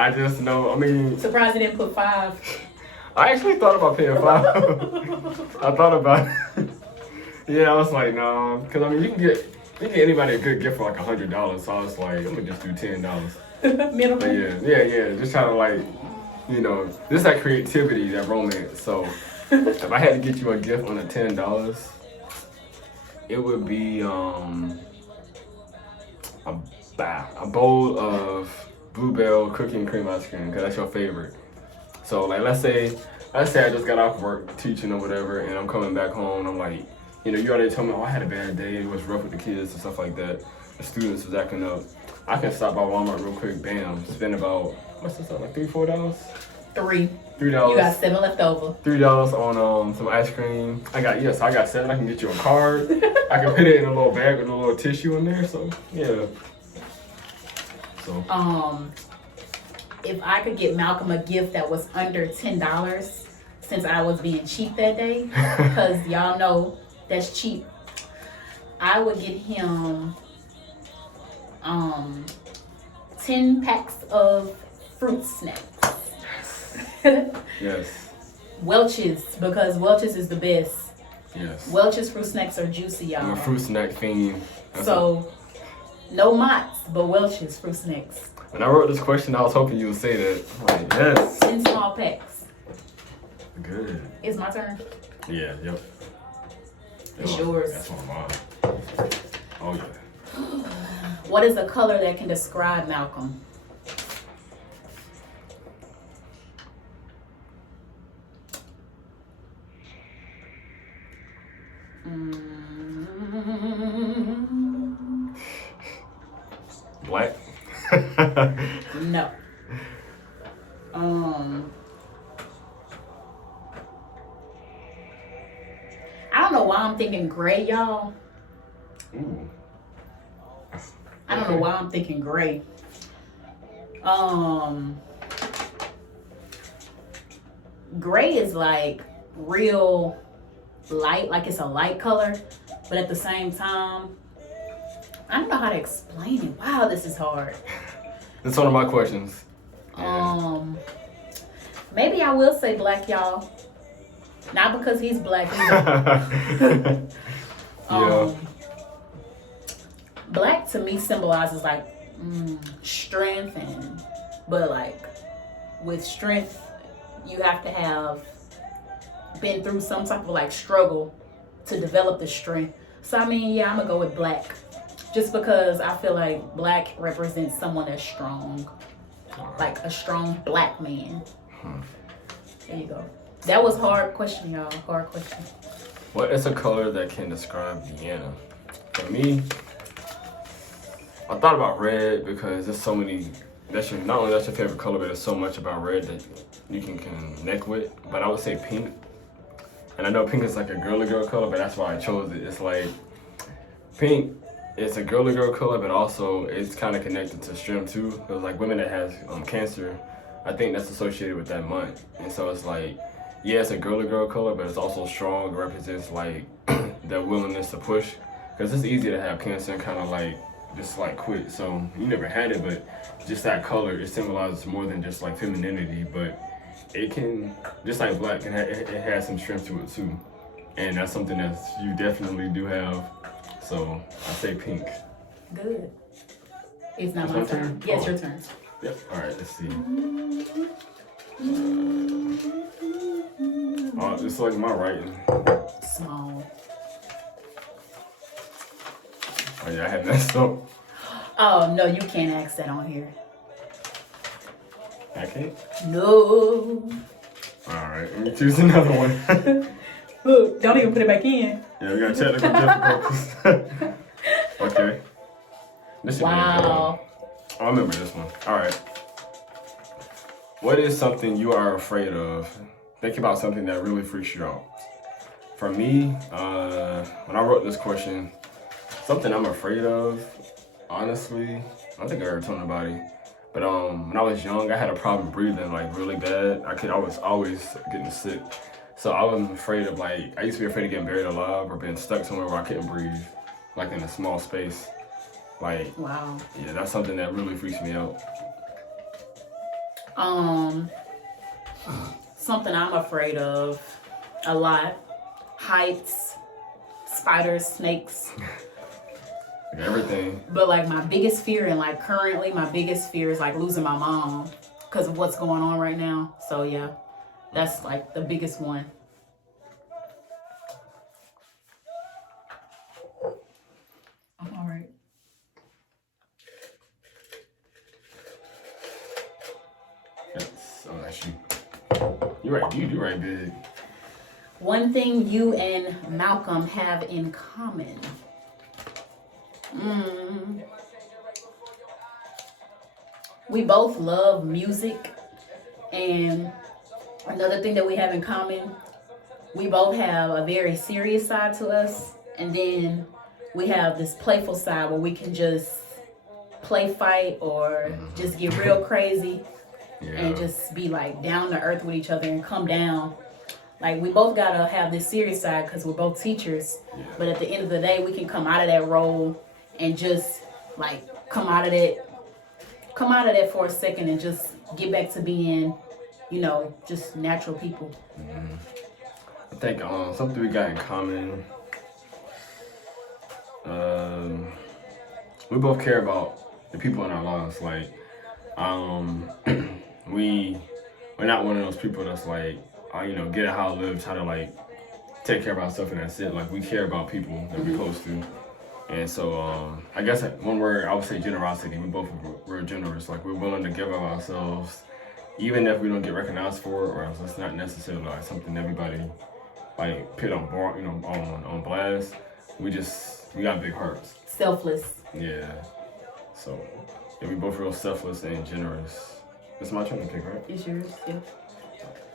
I just know. I mean, Surprised he didn't put 5. I actually thought about paying 5. I thought about it. Yeah, I was like, no, because I mean, you can get anybody a good gift for like $100. So I was like, I'm gonna just do $10. Minimum. But yeah, just trying to like, just that creativity, that romance. So if I had to get you a gift on a $10, it would be a bowl of Bluebell cookie and cream ice cream, because that's your favorite. So like, let's say I just got off work teaching or whatever, and I'm coming back home. And I'm like, you already told me, oh, I had a bad day. It was rough with the kids and stuff like that. The students was acting up. I can stop by Walmart real quick, bam, spend about, what's this, like $3, $4? $3. $3. You got 7 left over. $3 on some ice cream. I got 7. I can get you a card. I can put it in a little bag with a little tissue in there. So yeah. So. If I could get Malcolm a gift that was under $10, since I was being cheap that day, because y'all know that's cheap, I would get him 10 packs of fruit snacks. Yes. Welch's, because Welch's is the best. Yes. Welch's fruit snacks are juicy, y'all. I'm a fruit snack fiend. No Mott's, but Welch's fruit snacks. When I wrote this question, I was hoping you would say that. Like, yes. 10 small packs. Good. It's my turn. Yeah, yep. It's yours. That's one of mine. Oh, yeah. What is a color that can describe Malcolm? Black? No. I don't know why I'm thinking gray, y'all. Ooh. I don't know why I'm thinking gray. Gray is like real light, like it's a light color, but at the same time, I don't know how to explain it. Wow, this is hard. That's one of my questions. Maybe I will say black, y'all. Not because he's black either. Yeah. Black to me symbolizes like strength, but like with strength, you have to have been through some type of like struggle to develop the strength. So I mean, yeah, I'm gonna go with black, just because I feel like black represents someone that's strong, like a strong black man. There you go. That was hard question, y'all. Hard question. What is a color that can describe Vienna? For me, I thought about red because there's so many. Not only that's your favorite color, but there's so much about red that you can connect with. But I would say pink. And I know pink is like a girly girl color, but that's why I chose it. It's like pink. It's a girly girl color, but also it's kind of connected to strength too. Because like women that has cancer, I think that's associated with that month. And so it's like, yeah, it's a girly girl color, but it's also strong. It represents like that willingness to push. Because it's easy to have cancer and kind of like just like quit. So you never had it, but just that color, it symbolizes more than just like femininity, but it can, just like black, it has some strength to it too. And that's something that you definitely do have. So I say pink. Good. It's not my turn. Yeah, it's your turn. Yep. All right, let's see. It's like my writing. Small. Oh yeah, I had messed up. Oh no, you can't ask that on here. I can't? No. Alright, let me choose another one. Look, don't even put it back in. Yeah, we got technical difficulties. Okay. This Wow. I remember this one. Alright. What is something you are afraid of? Think about something that really freaks you out. For me, when I wrote this question, something I'm afraid of, honestly, I think I ever told nobody. But when I was young, I had a problem breathing like really bad. I was always getting sick. So I was afraid of like, I used to be afraid of getting buried alive or being stuck somewhere where I couldn't breathe, like in a small space. Like, wow. Yeah, that's something that really freaks me out. Something I'm afraid of a lot. Heights, spiders, snakes. Everything. But like my biggest fear, and like currently my biggest fear is like losing my mom because of what's going on right now. So yeah, that's like the biggest one. I'm all right. That's you. You're right. You right, big. One thing you and Malcolm have in common. We both love music, and another thing that we have in common, we both have a very serious side to us, and then we have this playful side where we can just play fight or just get real crazy and just be like down to earth with each other and come down. Like we both gotta have this serious side because we're both teachers, but at the end of the day, we can come out of that role and just like come out of that for a second and just get back to being, you know, just natural people. I think something we got in common. We both care about the people in our lives. Like, we're not one of those people that's like, you know, get a how to live, try to like take care of ourselves and that's it. Like we care about people that we're close to. And so I guess one word I would say generosity. We're generous. Like we're willing to give of ourselves, even if we don't get recognized for it, or else it's not necessarily like something everybody like put on bar, you know, on blast. We got big hearts. Selfless. Yeah. So yeah, we both real selfless and generous. It's my turn to pick, right? It's yours. Yeah.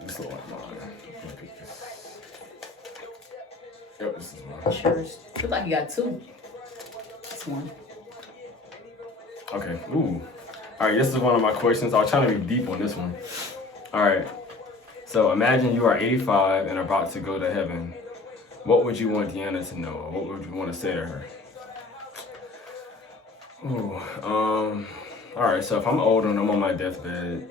This looks like mine. I'm gonna pick this. Yep, this is mine. It's yours. Looks like you got two. This one. Okay. Ooh. All right. This is one of my questions. I was trying to be deep on this one. All right. So imagine you are 85 and about to go to heaven. What would you want Deanna to know? Or what would you want to say to her? Ooh. All right. So if I'm older and I'm on my deathbed,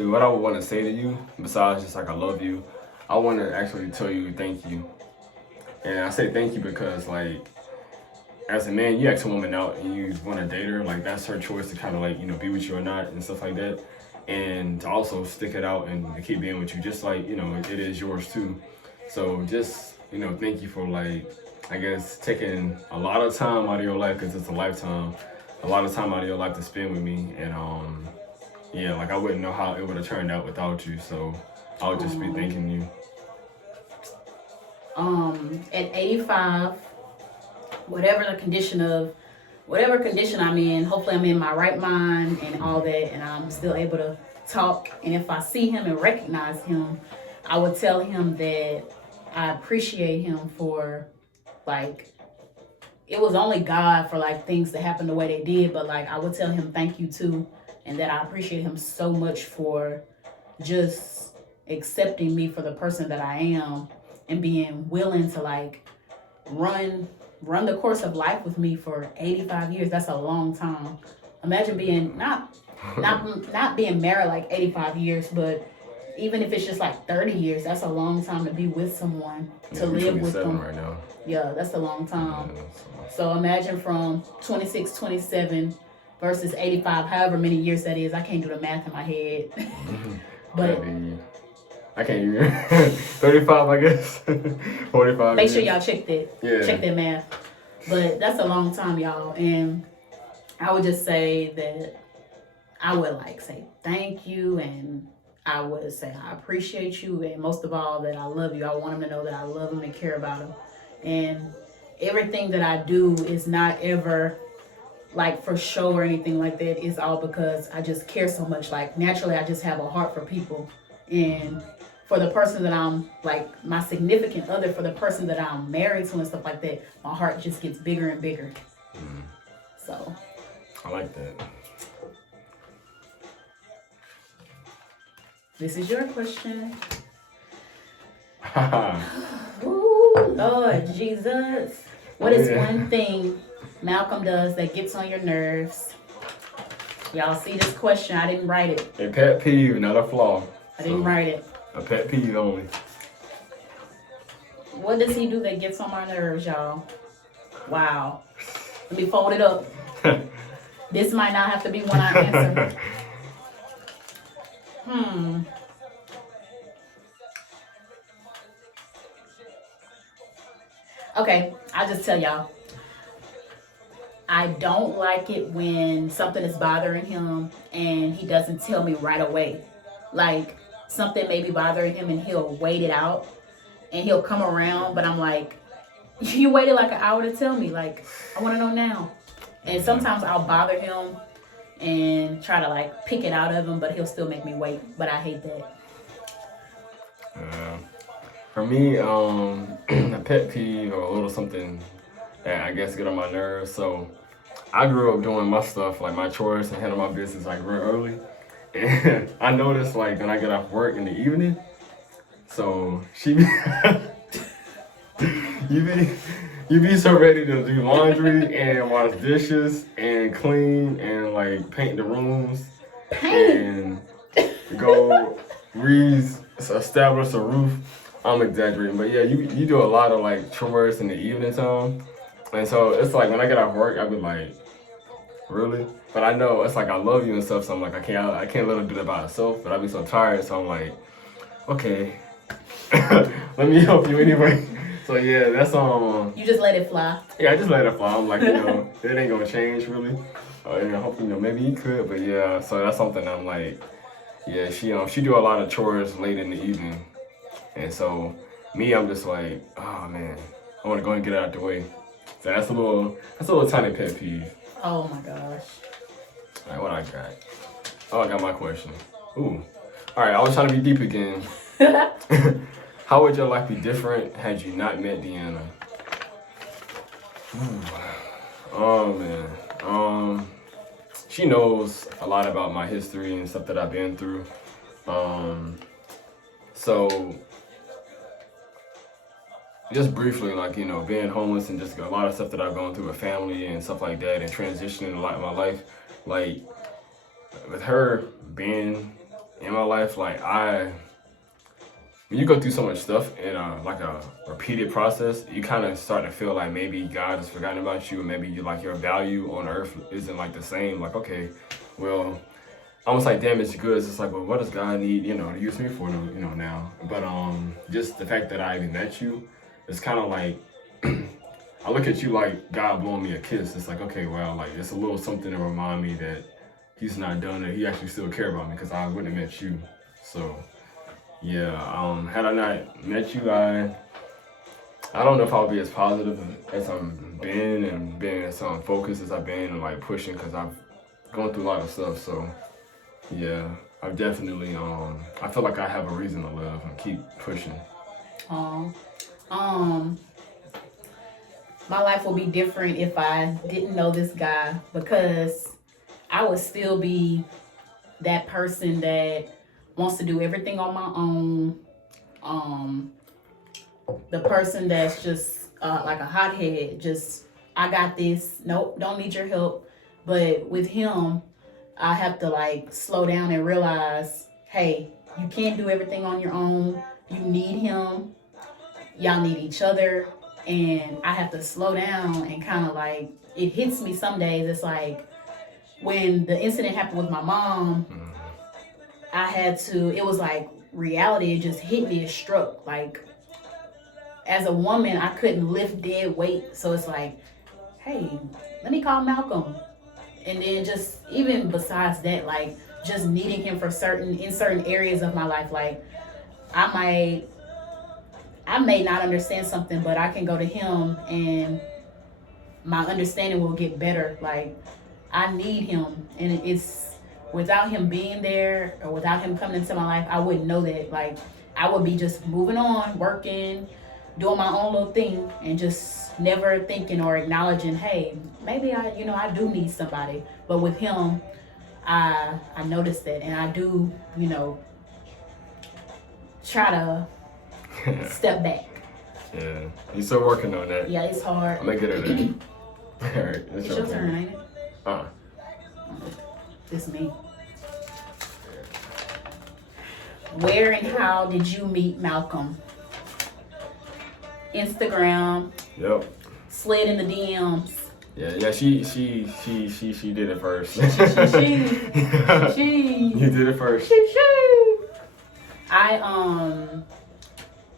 what I would want to say to you, besides just like I love you, I want to actually tell you thank you. And I say thank you because like, as a man, you ask a woman out and you want to date her, like that's her choice to kind of like, you know, be with you or not and stuff like that. And to also stick it out and to keep being with you, just like, you know, it is yours too. So just, you know, thank you for like, I guess, taking a lot of time out of your life, because it's a lifetime, a lot of time out of your life to spend with me. And yeah, like I wouldn't know how it would have turned out without you. So I would just be thanking you. At 85, whatever condition I'm in, hopefully I'm in my right mind and all that, and I'm still able to talk. And if I see him and recognize him, I would tell him that I appreciate him for, like, it was only God for like things to happen the way they did, but like I would tell him thank you too, and that I appreciate him so much for just accepting me for the person that I am and being willing to like run the course of life with me for 85 years. That's a long time. Imagine being not being married like 85 years, but even if it's just like 30 years, that's a long time to be with someone, to live with them. Right now. Yeah, that's a long time. So imagine from 26, 27 versus 85, however many years that is. I can't do the math in my head. But I can't even. 35, I guess. 45. Make sure y'all check that. Yeah. Check that math. But that's a long time, y'all. And I would just say that I would like say thank you, and I would say I appreciate you, and most of all that I love you. I want him to know that I love him and care about him. And everything that I do is not ever like for show or anything like that. It's all because I just care so much. Like naturally I just have a heart for people, and for the person that I'm like my significant other, for the person that I'm married to and stuff like that, my heart just gets bigger and bigger. So I like that. This is your question. Ooh, Lord Jesus. What is one thing Malcolm does that gets on your nerves? Y'all see this question? I didn't write it. A pet peeve, not a flaw. I didn't write it. A pet peeve only. What does he do that gets on my nerves, y'all? Wow. Let me fold it up. This might not have to be one I answer. Okay, I'll just tell y'all. I don't like it when something is bothering him and he doesn't tell me right away. Like, something may be bothering him and he'll wait it out and he'll come around, but I'm like, you waited like an hour to tell me. Like, I want to know now. And sometimes I'll bother him and try to like pick it out of him, but he'll still make me wait. But I hate that. For me, a pet peeve or a little something that I guess get on my nerves. So I grew up doing my stuff, like my chores and handling my business like real early. And I noticed like when I get off work in the evening, so she be you be so ready to do laundry and wash dishes and clean and like paint the rooms and go establish a roof. I'm exaggerating, but yeah, you do a lot of like chores in the evening time. And so it's like when I get off work, I be like, really? But I know it's like I love you and stuff, so I'm like I can't let her do that by herself. But I be so tired, so I'm like, okay, let me help you anyway. So yeah, that's You just let it fly. Yeah, I just let it fly. I'm like, it ain't gonna change really. And hopefully, maybe you could, but yeah. So that's something I'm like, yeah, she do a lot of chores late in the evening, and so me, I'm just like, oh man, I want to go and get it out the way. So that's a little tiny pet peeve. Oh my gosh. All right, what I got? Oh, I got my question. Ooh. All right, I was trying to be deep again. How would your life be different had you not met Deanna? Oh man. She knows a lot about my history and stuff that I've been through. So just briefly, like, being homeless and just a lot of stuff that I've gone through with family and stuff like that and transitioning a lot in my life, like with her being in my life, like when you go through so much stuff in like a repeated process, you kind of start to feel like maybe God has forgotten about you, and maybe your value on earth isn't like the same. Like, okay, well, almost like damaged goods. It's like, well, what does God need, to use me for, now? But just the fact that I even met you, it's kind of like I look at you like God blowing me a kiss. It's like, okay, well, like it's a little something to remind me that He's not done, that He actually still cares about me, because I wouldn't have met you. So. Yeah, had I not met you, I don't know if I'll be as positive as I've been and being as focused as I've been and like pushing, because I've gone through a lot of stuff. So yeah, I've definitely I feel like I have a reason to live and keep pushing. My life will be different if I didn't know this guy, because I would still be that person that wants to do everything on my own. The person that's just like a hothead, just, I got this, nope, don't need your help. But with him, I have to like slow down and realize, hey, you can't do everything on your own. You need him. Y'all need each other. And I have to slow down and kind of like, it hits me some days. It's like when the incident happened with my mom, it was like reality, it just hit me, it struck. Like, as a woman, I couldn't lift dead weight. So it's like, hey, let me call Malcolm. And then just, even besides that, like, just needing him in certain areas of my life. Like, I may not understand something, but I can go to him and my understanding will get better. Like, I need him, and it's, without him being there or without him coming into my life, I wouldn't know that. Like, I would be just moving on, working, doing my own little thing, and just never thinking or acknowledging, hey, maybe I do need somebody. But with him, I noticed that, and I do, try to step back. Yeah, you're still working on that. Yeah, it's hard. I'm gonna get her there. Alright, It's your turn, ain't it? Uh. It's me. Where and how did you meet Malcolm? Instagram. Yep. Slid in the DMs. Yeah. She did it first. She. You did it first.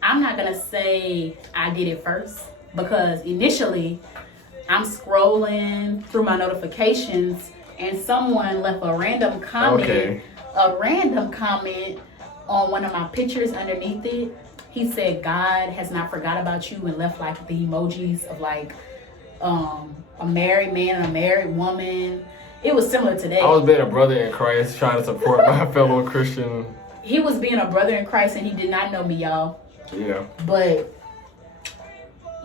I'm not gonna say I did it first because initially I'm scrolling through my notifications and someone left a random comment. Okay. A random comment on one of my pictures underneath it. He said God has not forgot about you and left like the emojis of like a married man and a married woman. It was similar to that. I was being a brother in Christ trying to support my fellow Christian. He was being a brother in Christ and he did not know me, y'all. Yeah. But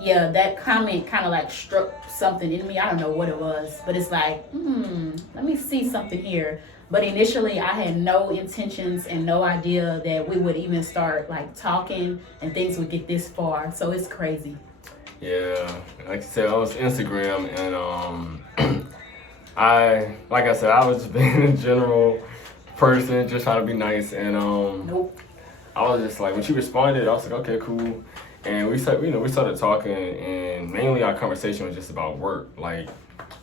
yeah, that comment kind of like struck something in me. I don't know what it was, but it's like, let me see something here. But initially I had no intentions and no idea that we would even start like talking and things would get this far. So it's crazy. Yeah, like I said, I was Instagram and I was just being a general person, just trying to be nice, and Nope. I was just like, when she responded, I was like, okay, cool, and we started talking, and mainly our conversation was just about work, like,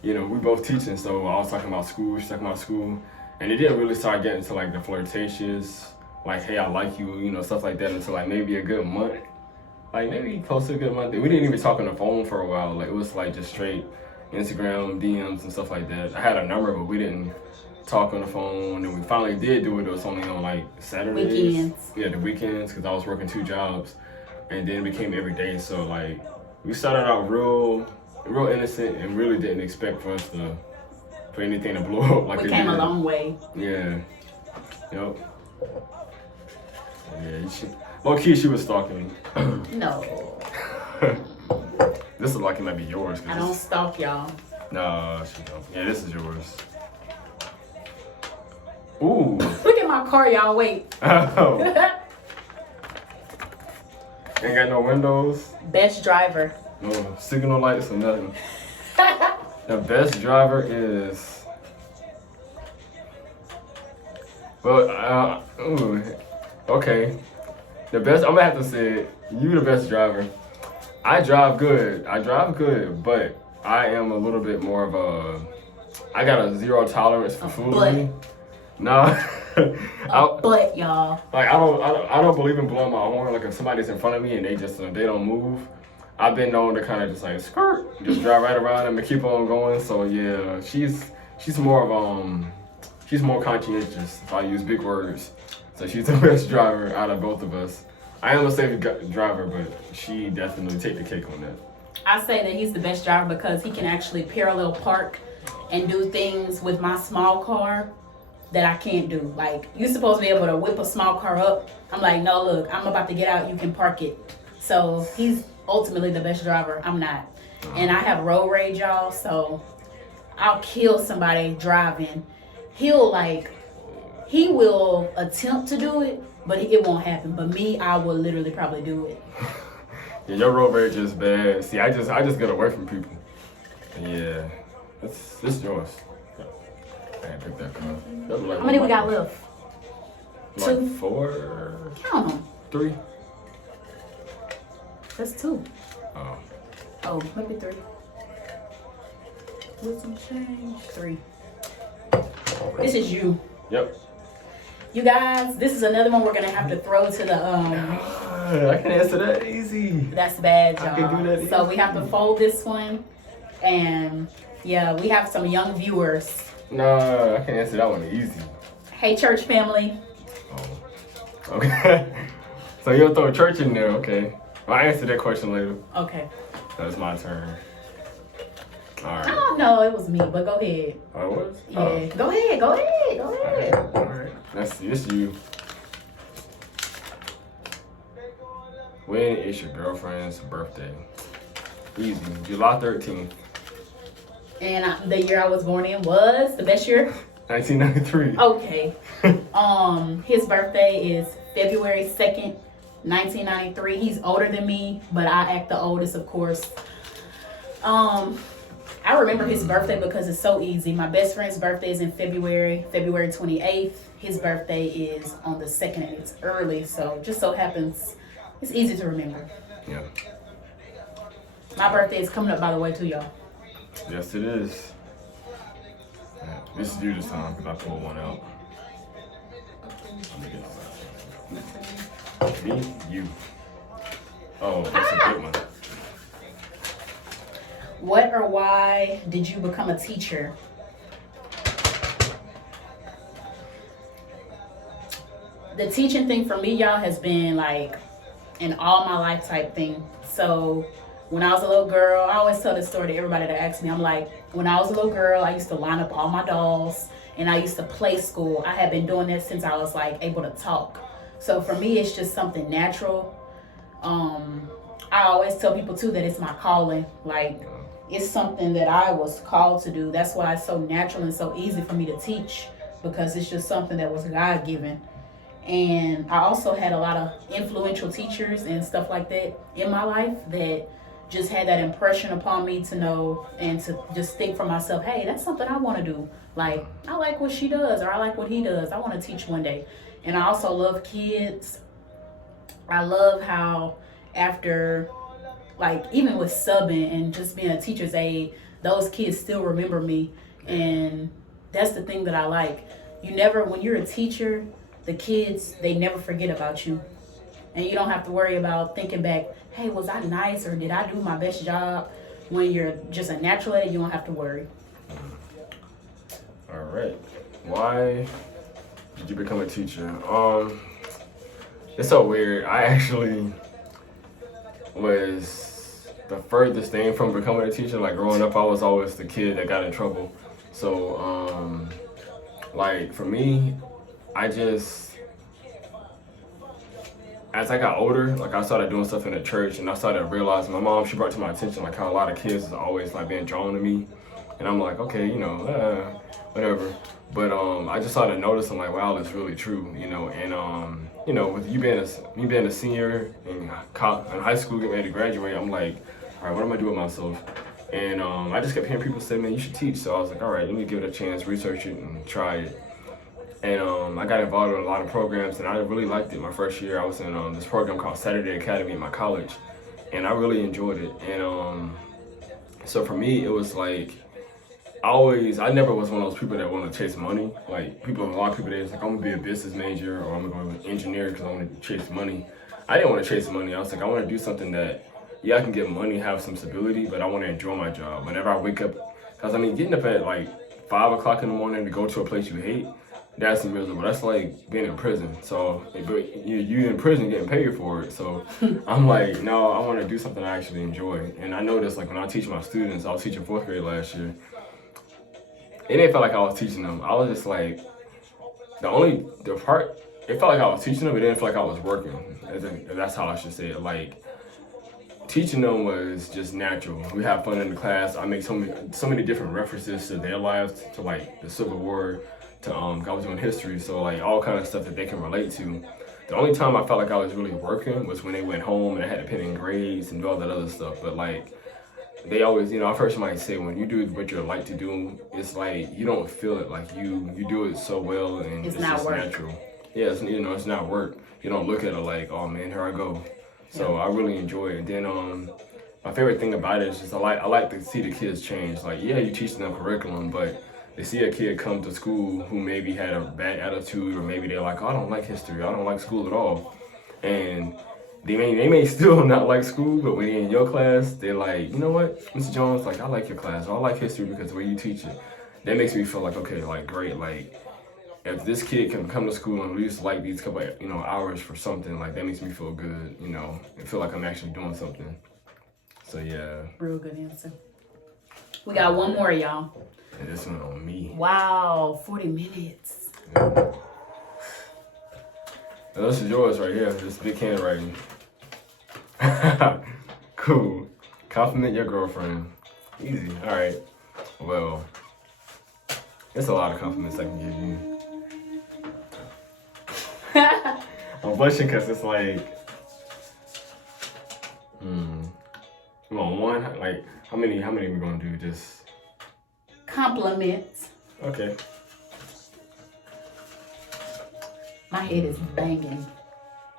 we both teaching, so I was talking about school, she's talking about school, and it didn't really start getting to like the flirtatious, like, hey, I like you, stuff like that until like maybe a good month. Like maybe close to a good month. We didn't even talk on the phone for a while. Like it was like just straight Instagram DMs and stuff like that. I had a number, but we didn't talk on the phone. And we finally did do it. It was only on like Saturdays. Weekends. Yeah, the weekends, because I was working 2 jobs, and then it became every day. So like we started out real innocent and really didn't expect for anything to blow up like We it came did. a long way. Yeah. Yep. Yeah. Low key, she was stalking me. No. This is like it might be yours. I don't stalk y'all. No, she don't. Yeah, this is yours. Ooh. Look at my car, y'all. Wait. Oh. Ain't got no windows. Best driver. No signal lights or nothing. The best driver is. Well, okay. The best, I'm gonna have to say, you the best driver. I drive good, but I am a little bit more of I got a zero tolerance for foolery. Nah. But y'all. Like I don't believe in blowing my horn. Like if somebody's in front of me and they don't move, I've been known to kind of just like skirt, just drive right around them and keep on going. So yeah, she's more of she's more conscientious, if I use big words. So she's the best driver out of both of us. I am a safe driver, but she definitely take the cake on that. I say that he's the best driver because he can actually parallel park and do things with my small car that I can't do. Like, you're supposed to be able to whip a small car up. I'm like, no, look, I'm about to get out. You can park it. So he's ultimately the best driver. I'm not. And I have road rage, y'all. So I'll kill somebody driving. He will attempt to do it, but it won't happen. But me, I will literally probably do it. Yeah, your road rage is bad. See, I just get away from people. Yeah, this is yours. I can't pick that car. Like How many we got left? Like 2. 4. Count them. 3. That's 2. Oh. Oh, maybe 3. With some change. 3. This is you. Yep. You guys, this is another one we're gonna have to throw to the I can answer that easy. That's bad, y'all. I can do that So easy. we have to fold this one, and yeah, we have some young viewers. No, I can answer that one easy. Hey, church family. Oh. Okay. So you'll throw church in there, okay. I'll answer that question later. Okay. That's my turn. All I right. don't know, it was me, but go ahead. Oh, it was? Yeah, Oh. go ahead. All right. Let's see. This is you. When is your girlfriend's birthday? Easy. July 13th, And the year I was born in was the best year. 1993. Okay. His birthday is February 2nd, 1993. He's older than me, but I act the oldest, of course. I remember his birthday because it's so easy. My best friend's birthday is in February 28th. His birthday is on the 2nd and it's early, so just so happens it's easy to remember. Yeah. My birthday is coming up, by the way, too, y'all. Yes, it is. Yeah, this is you this time because I pulled one out. Me, you. Oh, that's a good one. What or why did you become a teacher? The teaching thing for me, y'all, has been like an all my life type thing. So when I was a little girl, I always tell this story to everybody that asks me. I'm like, when I was a little girl, I used to line up all my dolls and I used to play school. I had been doing this since I was like able to talk. So for me, it's just something natural. I always tell people too that it's my calling. Like, it's something that I was called to do. That's why it's so natural and so easy for me to teach, because it's just something that was God given. And I also had a lot of influential teachers and stuff like that in my life that just had that impression upon me to know and to just think for myself, hey, that's something I want to do. Like, I like what she does, or I like what he does. I want to teach one day. And I also love kids. I love how after, like, even with subbing and just being a teacher's aide, those kids still remember me. And that's the thing that I like. You never, when you're a teacher, the kids, they never forget about you. And you don't have to worry about thinking back, hey, was I nice or did I do my best job? When you're just a natural at it, you don't have to worry. All right. Why did you become a teacher? It's so weird. I actually was the furthest thing from becoming a teacher. Like, growing up, I was always the kid that got in trouble. So, like, for me, as I got older, like, I started doing stuff in the church, and I started realizing, my mom, she brought to my attention, like, how a lot of kids is always, like, being drawn to me. And I'm like, okay, you know, whatever. But I just started noticing, like, wow, that's really true, you know. And, you know, with me being a senior in high school, getting ready to graduate, I'm like, all right, what am I doing with myself? And I just kept hearing people say, man, you should teach. So I was like, all right, let me give it a chance, research it, and try it. And I got involved in a lot of programs, and I really liked it. My first year, I was in this program called Saturday Academy at my college, and I really enjoyed it. And so for me, it was like, I never was one of those people that want to chase money. Like, a lot of people, they're like, I'm gonna be a business major, or I'm gonna be an engineer because I want to chase money. I didn't want to chase money. I was like, I want to do something that, yeah, I can get money, have some stability, but I want to enjoy my job. Whenever I wake up, because I mean, getting up at like 5 o'clock in the morning to go to a place you hate, that's miserable. That's like being in prison. So, but you in prison getting paid for it. So I'm like, no, I want to do something I actually enjoy. And I noticed, like, when I teach my students, I was teaching 4th grade last year. It didn't feel like I was teaching them. I was just like, it felt like I was teaching them, it didn't feel like I was working. That's how I should say it. Like, teaching them was just natural. We have fun in the class. I make so many different references to their lives, to like the Civil War, to I was doing history, so like all kind of stuff that they can relate to. The only time I felt like I was really working was when they went home and I had to put in grades and do all that other stuff. But like, they always, you know, I've heard somebody say, when you do what you like to do, it's like you don't feel it. Like, you do it so well, and it's just work. Natural. Yeah, it's not work. You don't look at it like, oh man, here I go. So I really enjoy it. And then my favorite thing about it is just I like to see the kids change. Like, yeah, you teach them curriculum, but they see a kid come to school who maybe had a bad attitude, or maybe they're like, oh, I don't like history, I don't like school at all. And they may still not like school, but when they're in your class, they're like, you know what, Mr. Jones, like, I like your class, or I like history because the way you teach it. That makes me feel like, okay, like, great, like, if this kid can come to school and at least like these couple, hours for something, like, that makes me feel good, and feel like I'm actually doing something. So yeah. Real good answer. We got one more, y'all. And this one on me. Wow, 40 minutes. Yeah. Now, this is yours right here. This big handwriting. Cool. Compliment your girlfriend. Easy. All right. Well, there's a lot of compliments I can give you. I'm blushing because it's like, come on, one. Like, how many are we gonna do? Just compliment. Okay. My head is banging.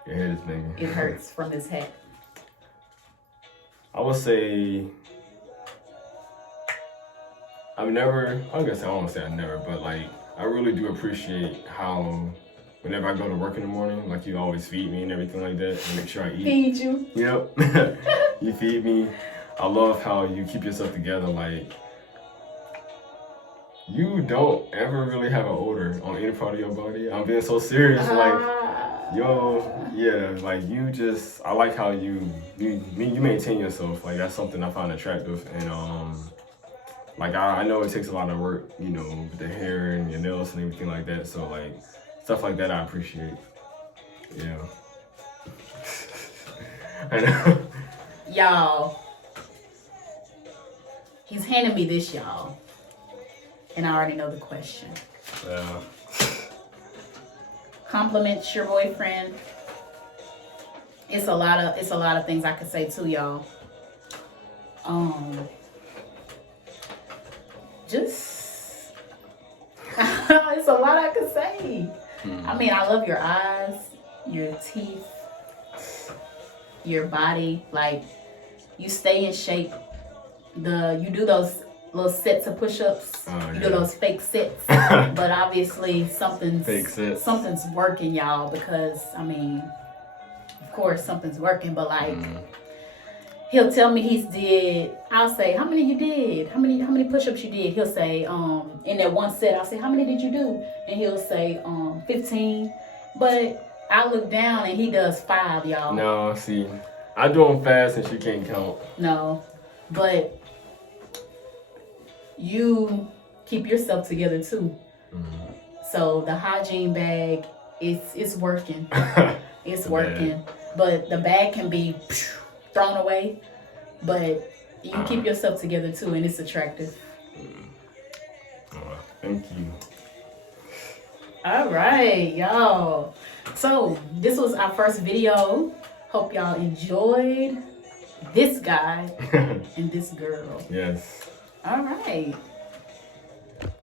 Your head is banging. It hurts from this hat. I would say I don't want to say I never, but like I really do appreciate how whenever I go to work in the morning, like you always feed me and everything like that and make sure I eat. Feed you. Yep. You feed me. I love how you keep yourself together. Like you don't ever really have an odor on any part of your body. I'm being so serious. Like like I like how you maintain yourself. Like that's something I find attractive. And like I know it takes a lot of work, you know, with the hair and your nails and everything like that. So like stuff like that I appreciate. Yeah. I know. Y'all, he's handing me this, y'all. And I already know the question. Yeah. Compliment your boyfriend. It's a lot of things I could say too, y'all. Just it's a lot I could say. I mean, I love your eyes, your teeth, your body. Like you stay in shape. You do those little sets of push-ups. You do those fake sets. But obviously something's working, y'all, because I mean, of course something's working, but like he'll tell me I'll say, how many you did? How many push-ups you did? He'll say, in that one set, I'll say, how many did you do? And he'll say, 15. But I look down and he does 5, y'all. No, see, I do them fast and she can't count. No, but you keep yourself together too. So the hygiene bag, it's working. It's working. But the bag can be thrown away, but you keep yourself together too, and it's attractive. Thank you. All right, y'all. So this was our first video. Hope y'all enjoyed this guy and this girl. Yes. All right.